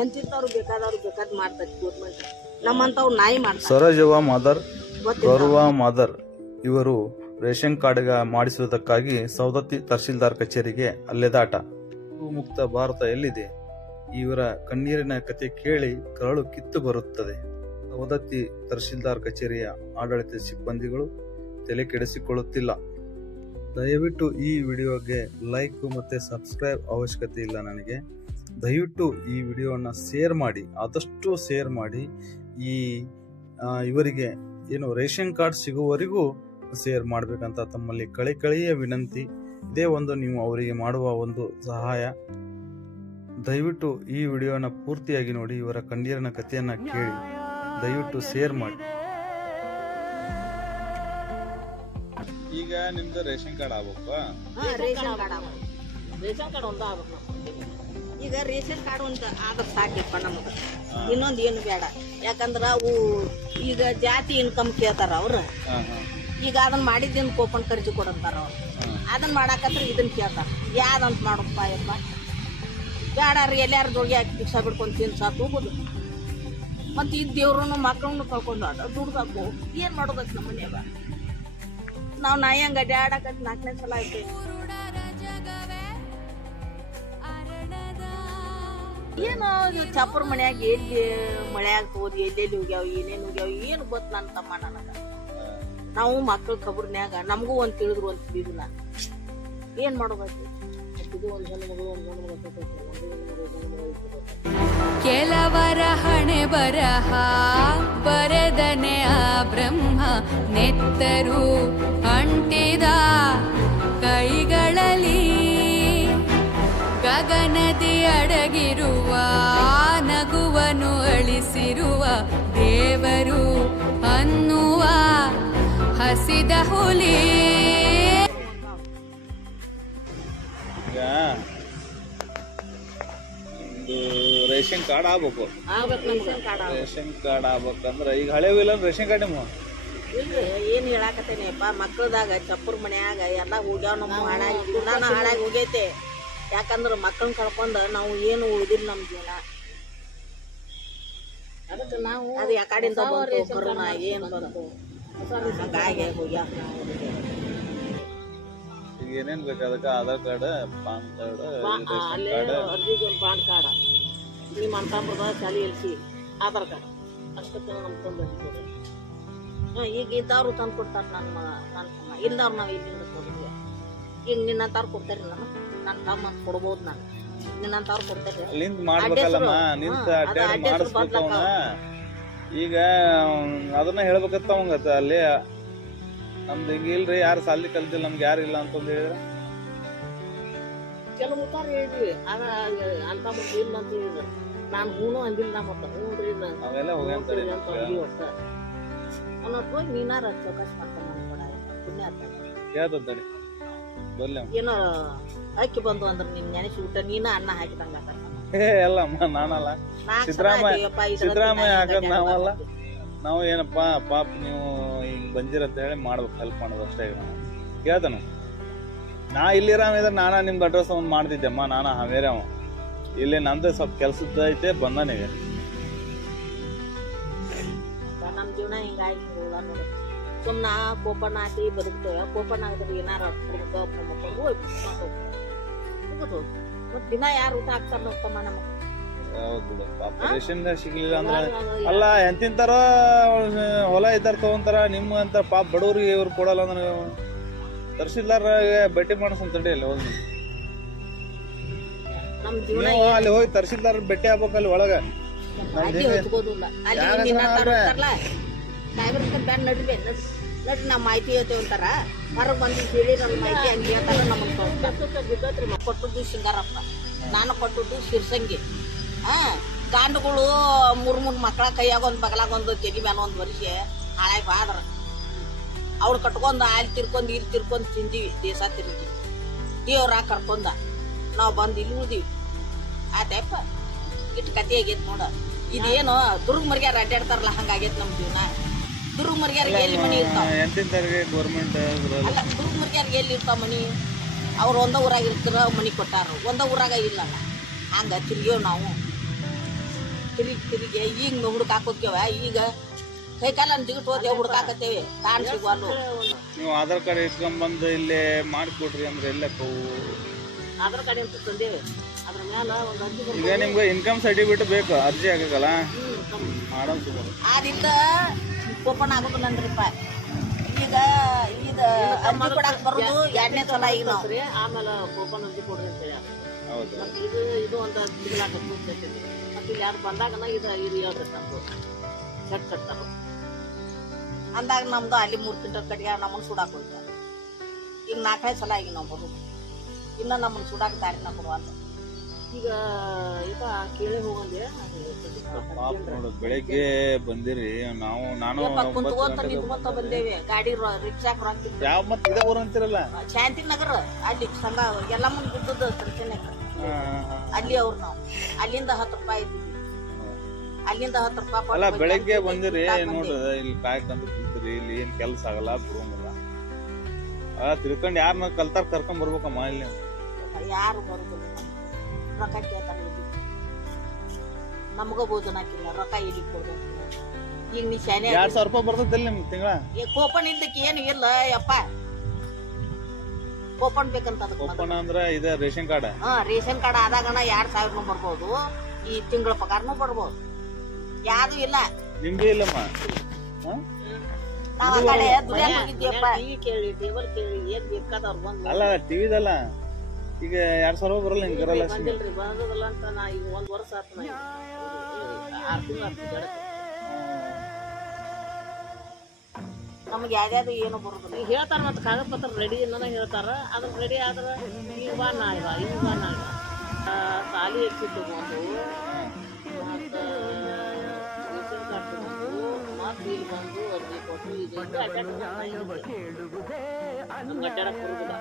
ಎಂತಿಂತವ್ರು ಬೇಕಾದವ್ರು ಬೇಕಾದ್ ಮಾಡ್ತೈತಿ ಗೌರ್ಮೆಂಟ್. ನಮ್ಮಂತವ್ರು ನಾಯಿ ಮಾಡ್ತಾರೆ. ಸರೋಜವ್ವ ಮಾದರ್, ಗೌರವ ಮಾದರ್ ಇವರು ರೇಷನ್ ಕಾರ್ಡ್ ಮಾಡಿಸುವುದಕ್ಕಾಗಿ ಸವದತ್ತಿ ತಹಶೀಲ್ದಾರ್ ಕಚೇರಿಗೆ ಅಲೆದಾಟ. ಮುಕ್ತ ಭಾರತ ಎಲ್ಲಿದೆ? ಇವರ ಕಣ್ಣೀರಿನ ಕತೆ ಕೇಳಿ ಕರಳು ಕಿತ್ತು ಬರುತ್ತದೆ. ಸವದತ್ತಿ ತಹಶೀಲ್ದಾರ್ ಕಚೇರಿಯ ಆಡಳಿತ ಸಿಬ್ಬಂದಿಗಳು ತಲೆ ಕೆಡಿಸಿಕೊಳ್ಳುತ್ತಿಲ್ಲ. ದಯವಿಟ್ಟು ಈ ವಿಡಿಯೋಗೆ ಲೈಕ್ ಮತ್ತೆ ಸಬ್ಸ್ಕ್ರೈಬ್ ಅವಶ್ಯಕತೆ ಇಲ್ಲ ನನಗೆ. ದಯವಿಟ್ಟು ಈ ವಿಡಿಯೋನ ಶೇರ್ ಮಾಡಿ, ಆದಷ್ಟು ಶೇರ್ ಮಾಡಿ. ಇವರಿಗೆ ಏನು ರೇಷನ್ ಕಾರ್ಡ್ ಸಿಗುವವರೆಗೂ ಶೇರ್ ಮಾಡಬೇಕಂತ ತಮ್ಮಲ್ಲಿ ಕಳೆಯ ವಿನಂತಿ. ಇದೇ ಒಂದು ನೀವು ಅವರಿಗೆ ಮಾಡುವ ಒಂದು ಸಹಾಯ. ದಯವಿಟ್ಟು ಈ ವಿಡಿಯೋನ ಪೂರ್ತಿಯಾಗಿ ನೋಡಿ, ಇವರ ಕಣ್ಣೀರಿನ ಕಥೆಯನ್ನ ಕೇಳಿ ದಯವಿಟ್ಟು ಶೇರ್ ಮಾಡಿ. ಈಗ ನಿಮ್ದು ರೇಷನ್ ಕಾರ್ಡ್ ಆಗ್ಬೇಕಾ? ರೇಷನ್ ಕಾರ್ಡ್ ಒಂದು ಆಗ್ಬೇಕು. ಈಗ ರೇಷನ್ ಕಾರ್ಡ್ ಒಂದು ಆದ್ರೆ ಸಾಕಿಪ್ಪ ನಮಗೆ, ಇನ್ನೊಂದು ಏನು ಬೇಡ. ಯಾಕಂದ್ರ ಅವು ಈಗ ಜಾತಿ ಇನ್ಕಮ್ ಕೇಳ್ತಾರ ಅವ್ರ. ಈಗ ಅದನ್ನ ಮಾಡಿದ್ದೇನು ಕೂಪನ್ ಖರ್ಚು ಕೊಡಂತಾರ ಅವ್ರು. ಅದನ್ನ ಮಾಡಾಕತ್ರ ಇದನ್ನ ಕೇಳ್ತಾರ. ಯಾವ್ದಂತ ಮಾಡಪ್ಪ ಯಪ್ಪ, ಬೇಡಾರ ಎಲ್ಲಾರ ಜೋಗಿ ಹಾಕಿ ಭಿಕ್ಷಾ ಬಿಡ್ಕೊಂಡು ತಿನ್ ಸಾಕು ಹೋಗುದು. ಮತ್ತೆ ಈಗ ದೇವ್ರನ್ನು ಮಕ್ಕಳನ್ನು ಕಳ್ಕೊಂಡು ದುಡ್ದಾಕು ಏನ್ ಮಾಡೋದಕ್ಕೆ ನಮ್ಮ ಮನ್ಯಾಗ. ನಾವು ನಾಯಿ ಹಂಗ ಅಡ್ಯಾಡಕತ್ 4ನೇ ಸಲ ಆಯ್ತು. ಏನೋ ಚಾಪುರ್ ಮನ್ಯಾಗ ಎಲ್ಲಿ ಮಳೆ ಆಗ್ತೋದು, ಎಲ್ಲೆಲ್ಲಿ ಹೋಗ್ಯಾವ, ಏನೇನು ಹೋಗ್ಯಾವ ಏನು ಗೊತ್ತ ನನ್ನ ತಮ್ಮ ನನಗ. ನಾವು ಮಕ್ಕಳ ಕಬರ್ನ್ಯಾಗ ನಮಗೂ ಒಂದ್ ತಿಳಿದ್ರು ಒಂದ್ ತಿಳಿದಿಲ್ಲ. ಏನ್ ಮಾಡೋದೈತಿ? ಇದು ಒಂದ್ ಗಂಡು ಮಗಳು ಒಂದ್ ಗಂಡು ಮಗಳು. ಕೆಲವರ ಹಣೆ ಬರಹ ಬರೆದನೆ ಆ ಬ್ರಹ್ಮ, ನೆತ್ತರು ಅಂಟಿದ ಕೈಗಳಲ್ಲಿ ಗಗನದಿ ಅಡಗಿರುವ ನಗುವನು ಅಳಿಸಿರುವ ದೇವರು ಅನ್ನುವ ಹಸಿದ ಹುಲಿ. ರೇಷನ್ ಕಾರ್ಡ್ ಆಗ್ಬೇಕು. ರೇಷನ್ ಕಾರ್ಡ್ ಆಗ್ಬೇಕಂದ್ರ ಈಗ ಹಳೆವಿಲ್ಲ ರೇಷನ್ ಕಾರ್ಡ್ ನಿಮ್ಮ ಇಲ್ರಿ. ಏನ್ ಹೇಳಾಕತ್ತೇನಿಪ್ಪ, ಮಕ್ಕಳದಾಗ ಚಪ್ಪರ್ ಮನ್ಯಾಗ ಎಲ್ಲಾ ಹೋಗ್ಯಾವ. ನಮ್ಮ ಹಾಳಾಗಿ ಹೋಗೈತೆ. ಯಾಕಂದ್ರ ಮಕ್ಕಳನ್ನ ಕಳ್ಕೊಂಡ ನಾವು ಏನು ಉಳಿದಿಲ್ಲ ನಮ್ ಜೀವನ. ಅದಕ್ಕೆ ನಾವು ಅದು ಯಾಕಡಿಂದ ಬಂತು ಕೊರೋನಾ ಏನ್ ಬಂತು ಹಾಗಾಗಿ ಹೋಗ್ಯಾವ. ಈಗ ಏನೇನ್ ಬೇಕು ಅದಕ್ಕೆ? ಆಧಾರ್ ಕಾರ್ಡ್, ಪಾನ್ ಕಾರ್ಡ್, ಅಲ್ಲೇ ಅರ್ಜಿಗೆ ಒಂದು ಪಾನ್ ಕಾರ್ಡ್, ನಿಮ್ಮ ಅಂತಂಬರ್ದ ಶಾಲೆ ಎಲ್ಸಿ ಆಧಾರ್ ಕಾರ್ಡ್ ಅಷ್ಟಕ್ಕೆ ನಮ್ ತಂದಿದ್ದೀವಿ. ಈಗ ಇದ್ದವ್ರು ತಂದು ಕೊಡ್ತಾರೆ. ನನ್ನ ತಮ್ಮ ಇಲ್ದವ್ರು ನಾವು ಇಲ್ಲಿಂದ ಕೊಡ್ತೀವಿ. ಈಗ ನಿನ್ನಂತವ್ರು ಕೊಡ್ತಾರಿ, ನನ್ನ ತಮ್ಮ ಕೊಡ್ಬೋದು. ನಾನು ನಿನ್ನಂತವ್ರು ಕೊಡ್ತಾರೆ. ನಿಂತ ಮಾಡ್ಬೇಕಲ್ಲಮ್ಮ, ನಿಂತ ಅಡ್ಡಾಡಿ ಮಾಡಿಸ್ಬೇಕು ಅವನ. ಈಗ ಅದನ್ನ ಹೇಳ್ಬೇಕತ್ತ ಅವಂಗತ್ತ ಅಲ್ಲಿ ನಮ್ದು ಹಿಂಗ ಇಲ್ರಿ, ಯಾರು ಸಾಲಿ ಕಲ್ತಿಲ್ಲ, ನಮ್ಗೆ ಯಾರು ಇಲ್ಲ ಅಂತಂದು ಹೇಳಿದ್ರ ಕೆಲವು ಹೇಳಿದ್ವಿ. ಅಂತ ಮತ್ತೆ ಇಲ್ಲ ಅಂತ ಹೇಳಿದ್ರು. ನಾನು ಹೂನು ಅಂದಿಲ್ಲ. ಮತ್ತೆ ಹ್ಞೂನ್ರಿ ಅವೆಲ್ಲ ಹೋಗ್ಯಾನ್ರಿ ಅನ್ನೋದು ಹೋಗಿ ನೀನಾರ ಚೌಕಾಸಿ ಮಾಡ್ತಾನೆ ಕೊಡ ಪುಣ್ಯ ಕೇಳ್ತಡಿ ಬರ್ಲಿ. ಏನೋ ಅಕ್ಕಿ ಬಂದು ಅಂದ್ರೆ ನಿನ್ ನೆನೆಸಿ ಊಟ ನೀನ ಅನ್ನ ಹಾಕಿದಂಗ ಅಲ್ಲಮ್ಮ, ನಾನಲ್ಲ ಸಿದ್ದರಾಮಯ್ಯ ಹಾಕದ್ ನಾವಲ್ಲ. ನಾವು ಏನಪ್ಪಾ ಪಾಪ ನೀವು ಹಿಂಗ್ ಬಂದಿರತ್ತ ಹೇಳಿ ಮಾಡ್ಬೇಕು, ಹೆಲ್ಪ್ ಮಾಡೋದು ಅಷ್ಟೇ. ನಾವು ಕೇಳ್ತಾನ ನಾ ಇಲ್ಲಿರಾಮಿದ್ರೆ ನಾನಾ ನಿಮ್ದು ಅಡ್ರೆಸ್ ಒಂದು ಮಾಡ್ತಿದ್ದೆಮ್ಮ. ನಾನಾ ಹಾವೇರಿ ಅವ ಇಲ್ಲಿ ನಂದು ಸ್ವಲ್ಪ ಕೆಲ್ಸದ ಐತೆ ಬಂದಾನೀಗ. ನಮ್ ಜೀವನ ಹಿಂಗಾಗಿ ನೋಡಿ. ಸುಮ್ನ ಕೋಪನ ಹಾಕಿ ಬದುಕ್ತೇವೆ. ಕೋಪನ ಆಗಿದ್ರೆ ಏನಾರ ಮತ್ ದಿನ ಯಾರು ಊಟ ಹಾಕ್ತಾರ ನೋಡ್ತಮ್ಮ ನಮಗ್. ಹೌದು ಪಾಪ ರೇಷನ್ ಸಿಗ್ಲಿಲ್ಲ ಅಂದ್ರ ಅಲ್ಲ ಎಂತಿಂತಾರ ಹೊಲ ಇದ್ದಾರ ತಗೊಂತಾರ. ನಿಮ್ಮ ಅಂತ ಪಾಪ ಬಡವ್ರಿಗೆ ಇವ್ರು ಕೊಡಲ್ಲ ಅಂದ್ರೆ ತಹಶೀಲ್ದಾರ್ ಭೇಟಿ ಮಾಡಿಸಂತಡಿ. ಅಲ್ಲಿ ಹೋಗಿ ನೀವು ಅಲ್ಲಿ ಹೋಗಿ ತಹಶೀಲ್ದಾರ್ ಭೇಟಿ ಆಗ್ಬೇಕು. ಅಲ್ಲಿ ಒಳಗ ನಟ್ ನಮ್ ಮಾಹಿತಿ ಹೇಳ್ತೇವೆ ಅಂತಾರ. ಹೊರಗ್ ಬಂದು ಹೇಳಿ ನನ್ನ ಮಾಹಿತಿ ಹಂಗೆ ಹೇಳ್ತಾರ. ನಮಗ್ ಕೊಟ್ಟದ್ದು ಸಿಂಗಾರಪ್ಪ, ನಾನು ಕೊಟ್ಟದ್ದು ಶಿರ್ಸಂಗಿ. ಗಾಂಡುಗಳು 3 ಮಕ್ಕಳ ಕೈಯಾಗ ಒಂದ್ ಬಗಲಾಗ ಒಂದು ತೆಗಿ ಮ್ಯಾಲ ಒಂದ್ ವರ್ಷ ಹಾಳಾಗಿ ಬಾದ್ರ ಅವ್ರು ಕಟ್ಕೊಂಡ್ ಅಲ್ಲಿ ತಿರ್ಕೊಂಡ್ ಇಲ್ಲಿ ತಿರ್ಕೊಂಡ್ ತಿಂದಿವಿ. ದೇಶ ತಿರುಗಿ ದೇವ್ರ ಕರ್ಕೊಂಡ ನಾವ್ ಬಂದ್ ಇಲ್ಲಿ ಉಳ್ದಿವಿ. ಆತಪ್ಪ ಇಟ್ಟು ಕತೆ ಆಗೈತ್ ನೋಡ. ಇದೇನು ದುರ್ಗ ಮರ್ಗ್ಯಾರ ಅಡ್ಡಾಡ್ತಾರಲ್ಲ ಹಂಗಾಗೈತ್ ನಮ್ ಜೀವನ. ದುರ್ಗ ಮರ್ಗ್ಯಾರಿಗೆ ಎಲ್ಲಿ ಮನಿ ಇರ್ತಾವ? ಅಲ್ಲ, ದುರ್ಗ ಮರ್ಗ್ಯಾರಿಗೆ ಎಲ್ಲಿ ಇರ್ತಾವ ಮನಿ? ಅವ್ರು ಒಂದ ಊರಾಗ ಇರ್ತಾರ, ಮನಿ ಕೊಟ್ಟಾರ. ಒಂದ ಊರಾಗ ಇಲ್ಲ. ಹಂಗ ತಿರ್ಗೇವ್ ನಾವು. ತಿರುಗಿ ಈಗ ಹುಡುಕಾಕೋಕ್ಯವ ಈಗ ಕೈಕಾಲ ಜಿಗಿಟ್ ಹೋದೇವ್ ಹುಡುಕಾಕತ್ತೇವೆ ತಾಣ್ ಸಿಗುವಲ್ಲು. ನೀವು ಆಧಾರ್ ಕಾರ್ಡ್ ಇಟ್ಕೊಂಡ್ಬಂದು ಇಲ್ಲೇ ಮಾಡಿಕೊಡ್ರಿ ಅಂದ್ರೆ ಎಲ್ಲಕ್ಕವು ಆಧಾರ್ ಕಾರ್ಡ್ ಅಂತ ತಂದೇವೆ. ಅದ್ರ ಮ್ಯಾಲ ಒಂದು ಅರ್ಜಿ ಈಗ ನಿಮ್ಗೆ ಇನ್ಕಮ್ ಸರ್ಟಿಫಿಕೇಟ್ ಬೇಕು, ಅರ್ಜಿ ಆಗಲ್ಲ ಮಾಡೋಣ ಸುಮಾರು. ಆದಿಂದ ಓಪನ್ ಆಗೋದು ನಂದ್ರಿಪ್ಪ. ಈಗ ಈಗ ಅರ್ಜಿ ಕೊಡಾಕ್ ಬರೋದು 2ನೇ ಸಲ ಈಗ ನಾವು. ಆಮೇಲೆ ಓಪನ್ ಅರ್ಜಿ ಕೊಡ್ರಿ ಅಂತ ಹೇಳಿ. ಹೌದು. ಇದು ಒಂದು ತಿಂಗಳಾಗ ಮತ್ತೆ ಇಲ್ಲಿ ಯಾರು ಬಂದಾಗ ಇದು ಹೇಳ್ಬೇಕು ನಮ್ದು ಸೆಟ್ ಕಟ್ತಾರ ಅಂದಾಗ ನಮ್ದು ಅಲ್ಲಿ 3 ಕ್ವಿಂಟಲ್ ಕಡೆಗೆ ನಮ್ಮನ್ನು ಸುಡಾಕ್ ಹೋಗ್ತಾರೆ. ಈಗ 4ನೇ ಸಲ ಈಗ ನಾವು ಬರೋದು ಇನ್ನ ನಮ್ಮನ್ನು ಸುಡಾಕ್ ದಾರಿನ ಕೊಡುವಂತ. ಈಗ ಈಗ ಕೇಳಿ ಹೋಗಂದೆ ಬೆಳಿಗ್ಗೆ ಬಂದಿರಿ. ನಾನು ಕುಂತ್ಕೊಂತ ನಿಂತ್ಕೊಂತ ಬಂದೇವೆ. ಗಾಡಿ ರಿಕ್ಷಾಕ್ ರೊಕ್ಕ ಯಾವ ಮತ್ತೆ ಇದೇ ಊರು ಅಂತಿರಲ್ಲ, ಶಾಂತಿ ನಗರ ಅಲ್ಲಿ ಸಂಘ ಎಲ್ಲ ಮುಂದೆ ಬಿದ್ದದ ಸಂಚನೆಕ ಅಲ್ಲಿ ಅವ್ರು. ನಾವು ಅಲ್ಲಿಂದ 10 ರೂಪಾಯಿ ಇದ್ದೀವಿ. ಅಲ್ಲಿಂದ 10 ರೂಪಾಯಿ ಅಲ್ಲ ಬೆಳಿಗ್ಗೆ ಬಂದಿರಿ ನೋಡ್ರಿ ಇಲ್ಲಿ ಕಾಯ್ಕಂತ ಕುಂತೀರಿ. ಇಲ್ಲಿ ಏನ್ ಕೆಲ್ಸ ಆಗಲ್ಲ ಬಿಡುವಂಗಿಲ್ಲ. ತಿಳ್ಕೊಂಡ್ ಯಾರನ್ನ ಕಲ್ತಾರ ಕರ್ಕೊಂಡ್ ಬರ್ಬೇಕಮ್ಮ. ಇಲ್ಲಿ ಯಾರು ಬರುದಿಲ್ಲ. ರೊಕ್ಕ ಕೇಳ್ತಾರ. ನಮಗ ಭೋಜನ ಹಾಕಿಲ್ಲ, ರೊಕ್ಕ ಇಲ್ಲಿ ಕೊಡ್ಬೇಕಿಲ್ಲ. ಈಗ ನೀ ಶಾನೆ 2000 ರೂಪಾಯಿ ಬರ್ತೈತಿಲ್ಲ ನಿಮ್ ತಿಂಗಳ. ಕೂಪನ್ ಇದ್ದಕ್ಕೆ ಏನು ಇಲ್ಲ ಯಪ್ಪ. ಕೂಪನ್ ಬೇಕಂತ ಕೂಪನ್ ಅಂದ್ರ ಇದ ರೇಷನ್ ಕಾರ್ಡ್. ರೇಷನ್ ಕಾರ್ಡ್ ಆದಾಗನ 2000 ಬರ್ಬೋದು. ಈ ತಿಂಗಳ ಪಗಾರನು ಬರ್ಬೋದು. ಯಾರು ಇಲ್ಲ. ನಿಮ್ಗೆ ಇಲ್ಲಮ್ಮ. ನಾವ್ ಆ ಕಡೆ ದುಡಿಯಾಕ ಹೋಗಿದ್ದೀಯಪ್ಪ. ಕೇಳಿ ಟೇಬಲ್ ಕೇಳಿ ಏನ್ ಬೇಕಾದವ್ರು ಬಂದು. ಅಲ್ಲ ಟಿವಿದಲ್ಲ. ಈಗ 2000 ರೂಪಾಯಿ ಬರಲ್ಲ ನಿಮ್ಗೆ ಗೃಹಲಕ್ಷ್ಮಿ. ಬಂದಿಲ್ರಿ ಬಂದದಲ್ಲ ಅಂತ ನಾ ಈಗ 1 ವರ್ಷ ಆತ. ನಾ 6 ತಿಂಗಳು ಆಗ್ತಿದ್ದೆ. ನಮ್ಗೆ ಯಾವ್ದು ಏನು ಬರೋದಿಲ್ಲ. ಈಗ ಹೇಳ್ತಾರ ಮತ್ತೆ ಕಾಗದ ಪತ್ರ ರೆಡಿ ಇಲ್ಲ ಹೇಳ್ತಾರ. ಅದ್ರ ರೆಡಿ ಆದ್ರ ಈಗ ಬಾ ನಾ ಇವ ಈಗ ಬಾ ನಾ ಇವ ಸಾಲಿ ಹೆಚ್ಚಿಟ್ಟು ಬಂದು ಮತ್ತು ರೇಷನ್ ಕಾರ್ಡ್ ತಗೊಂಡು ಮತ್ತು ಇಲ್ಲಿ ಬಂದು ಅರ್ಜಿ ಕೊಟ್ಟು ಈಗ ಅಡ್ಡಾಡಕ್ಕೆ ಬರೋದಿಲ್ಲ.